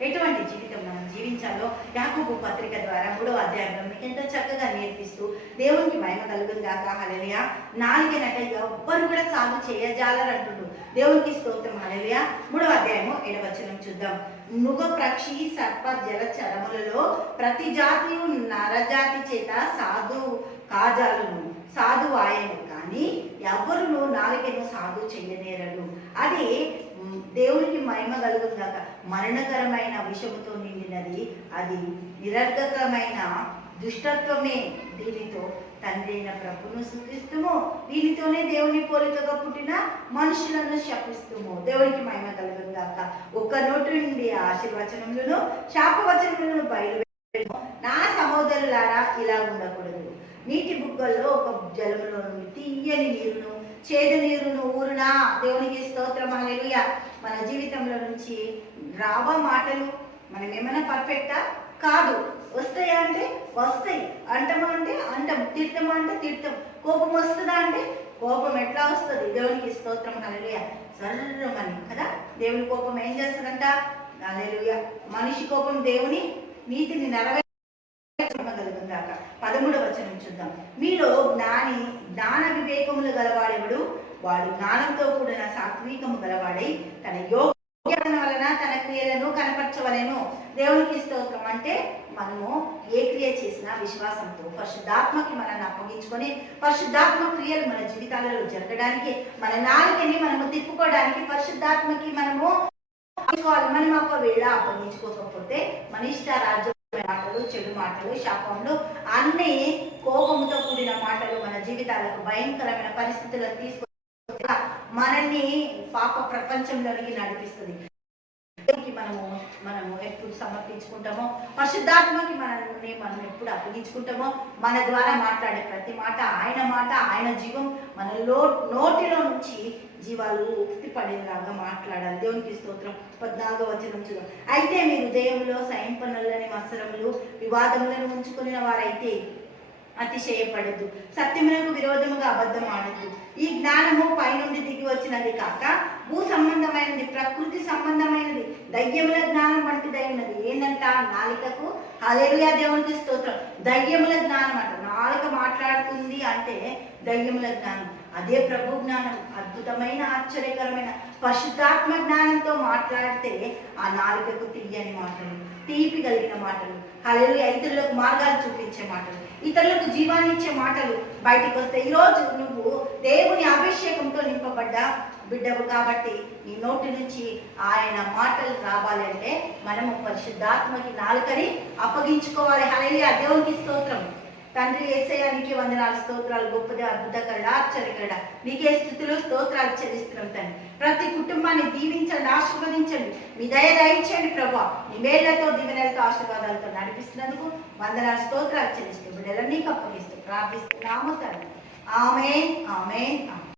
ఎటువంటి జీవితం మనం జీవించాలో? యాక పత్రిక ద్వారా మూడో అధ్యాయంలో మీకు ఎంతో చక్కగా నేర్పిస్తూ దేవునికి మహిమ కలుగును గాక హల్లెలూయా నాలుగేనట ఎవ్వరు కూడా సాగు చేయజాలరంటుడు దేవునికి స్తోత్రం. హల్లెలూయా. మూడో అధ్యాయము ఏడవచనం చూద్దాం. మృగ ప్రక్షి సర్ప జల చరములలో ప్రతి జాతి నరజాతి చేత సాధు కాజాలను సాధు ఆయను కానీ ఎవరును నాలుగేను సాధు చేయనేరడు అది దేవునికి మహిమ కలుగును మరణకరమైన విషముతో నిండినది అది నిరర్గకమైన దుష్టత్వమే. దీనితో తండ్రి అయిన ప్రభును సూచిస్తుము దీనితోనే దేవుని పోలికగా పుట్టిన మనుషులను శపిస్తుము. దేవునికి మహిమ కలుగును గాక ఒక నోటి నుండి ఆశీర్వచనములను శాపవచనములను బయలుపెట్టుము. నా సహోదరులారా ఇలా ఉండకూడదు. నీటి బుగ్గల్లో ఒక జలములో నుండి తీయని నీరును చేదు నీరును ఊరునా? దేవునికి స్తోత్రం అలెలుయ మన జీవితంలో నుంచి రావా మాటలు మనం ఏమైనా పర్ఫెక్టా? కాదు. వస్తాయా అంటే వస్తాయి. అంటమా అంటే అంటం. తీర్థమా అంటే తీర్థం. కోపం వస్తుందా అంటే కోపం ఎట్లా వస్తుంది? దేవునికి స్తోత్రం అలెలుయ సర్రమని కదా? దేవుని కోపం ఏం చేస్తుందంట? అలెలుయ మనిషి కోపం దేవుని నీతిని నెరవేర్చగలుగుగాక పదమూడవ వచనం చూద్దాం. మీలో జ్ఞాని జ్ఞాన వివేకములు గలవాడెవడు? వాడు జ్ఞానంతో కూడిన సాత్వికము గలవాడై తన యోగ్యత వలన తన క్రియలను కనపరచవలేను. దేవునికి స్తోత్రం. అంటే మనము ఏ క్రియ చేసినా విశ్వాసంతో పరిశుద్ధాత్మకి మనల్ని అప్పగించుకొని పరిశుద్ధాత్మ క్రియలు మన జీవితాలలో జరగడానికి మన నాలుకని మనము తిప్పుకోవడానికి పరిశుద్ధాత్మకి మనము అప్పగించుకోవాలి. మనం ఒకవేళ అప్పగించుకోకపోతే మన ఇష్ట రాజ్యం మాటలు చెడు శాపములు అన్ని కోపంతో కూడిన మాటలు మన జీవితాలకు భయంకరమైన పరిస్థితులకు తీసుకు మనల్ని పాప ప్రపంచంలోనికి నడిపిస్తుంది. దేవునికి మనము మనము ఎప్పుడు సమర్పించుకుంటామో పరిశుద్ధాత్మకి మనల్ని మనం ఎప్పుడు అప్పగించుకుంటామో మన ద్వారా మాట్లాడే ప్రతి మాట ఆయన మాట ఆయన జీవం మన లో నోటిలో నుంచి జీవాలు ఉక్తి పడేలాగా మాట్లాడాలి. దేవునికి స్తోత్రం. పద్నాలుగో వచనం చూద్దాం. అయితే మీరు దేవులో సైంపనులని మత్సరములు వివాదములను ఉంచుకున్న వారైతే అతిశయపడద్దు. సత్యమునకు విరోధముగా అబద్ధం ఆడద్దు ఈ జ్ఞానము పై దిగి వచ్చినది కాక భూ సంబంధమైనది ప్రకృతి సంబంధమైనది దయ్యముల జ్ఞానం వంటిదైనది. ఏంటంట నాలికకు. హలేలుయా దేవునికి స్తోత్రం. దయ్యముల జ్ఞానం అంటారు నాలుక మాట్లాడుతుంది అంటే దయ్యముల జ్ఞానం. అదే ప్రభు జ్ఞానం. అద్భుతమైన ఆశ్చర్యకరమైన పరిశుద్ధాత్మ జ్ఞానంతో మాట్లాడితే ఆ నాలుకకు తీయని మాటలు తీపి కలిగిన మాటలు హలేలు ఇతరులకు మార్గాలు చూపించే మాటలు ఇతరులకు జీవాన్ని ఇచ్చే మాటలు బయటికి వస్తాయి ఈరోజు నువ్వు దేవుని అభిషేకంతో నింపబడ్డ బిడ్డవు కాబట్టి నీ నోటి నుంచి ఆయన మాటలు రావాలంటే మనము పరిశుద్ధాత్మకి నాలుకని అప్పగించుకోవాలి. హలేలుయా దేవునికి స్తోత్రం. తండ్రి ఏసయానికి వందనాలు స్తోత్రాలు గొప్పది అద్భుతకరడ ఆశ్చర్యకరడ నీకే స్థితిలో స్తోత్రాలు చెల్లిస్తున్నాం తండ్రి. ప్రతి కుటుంబాన్ని దీవించండి ఆశీర్వదించండి. మీ దయ దయించండి ప్రభా. మీ మేళ్ళతో దీవెనలతో ఆశీర్వాదాలతో నడిపిస్తున్నందుకు వందనాలు స్తోత్రాలు చెల్లిస్తూ బిడ్డలన్నీ కప్పగిస్తూ ప్రార్థిస్తున్నాము తండ్రి. ఆమె ఆమె ఆమె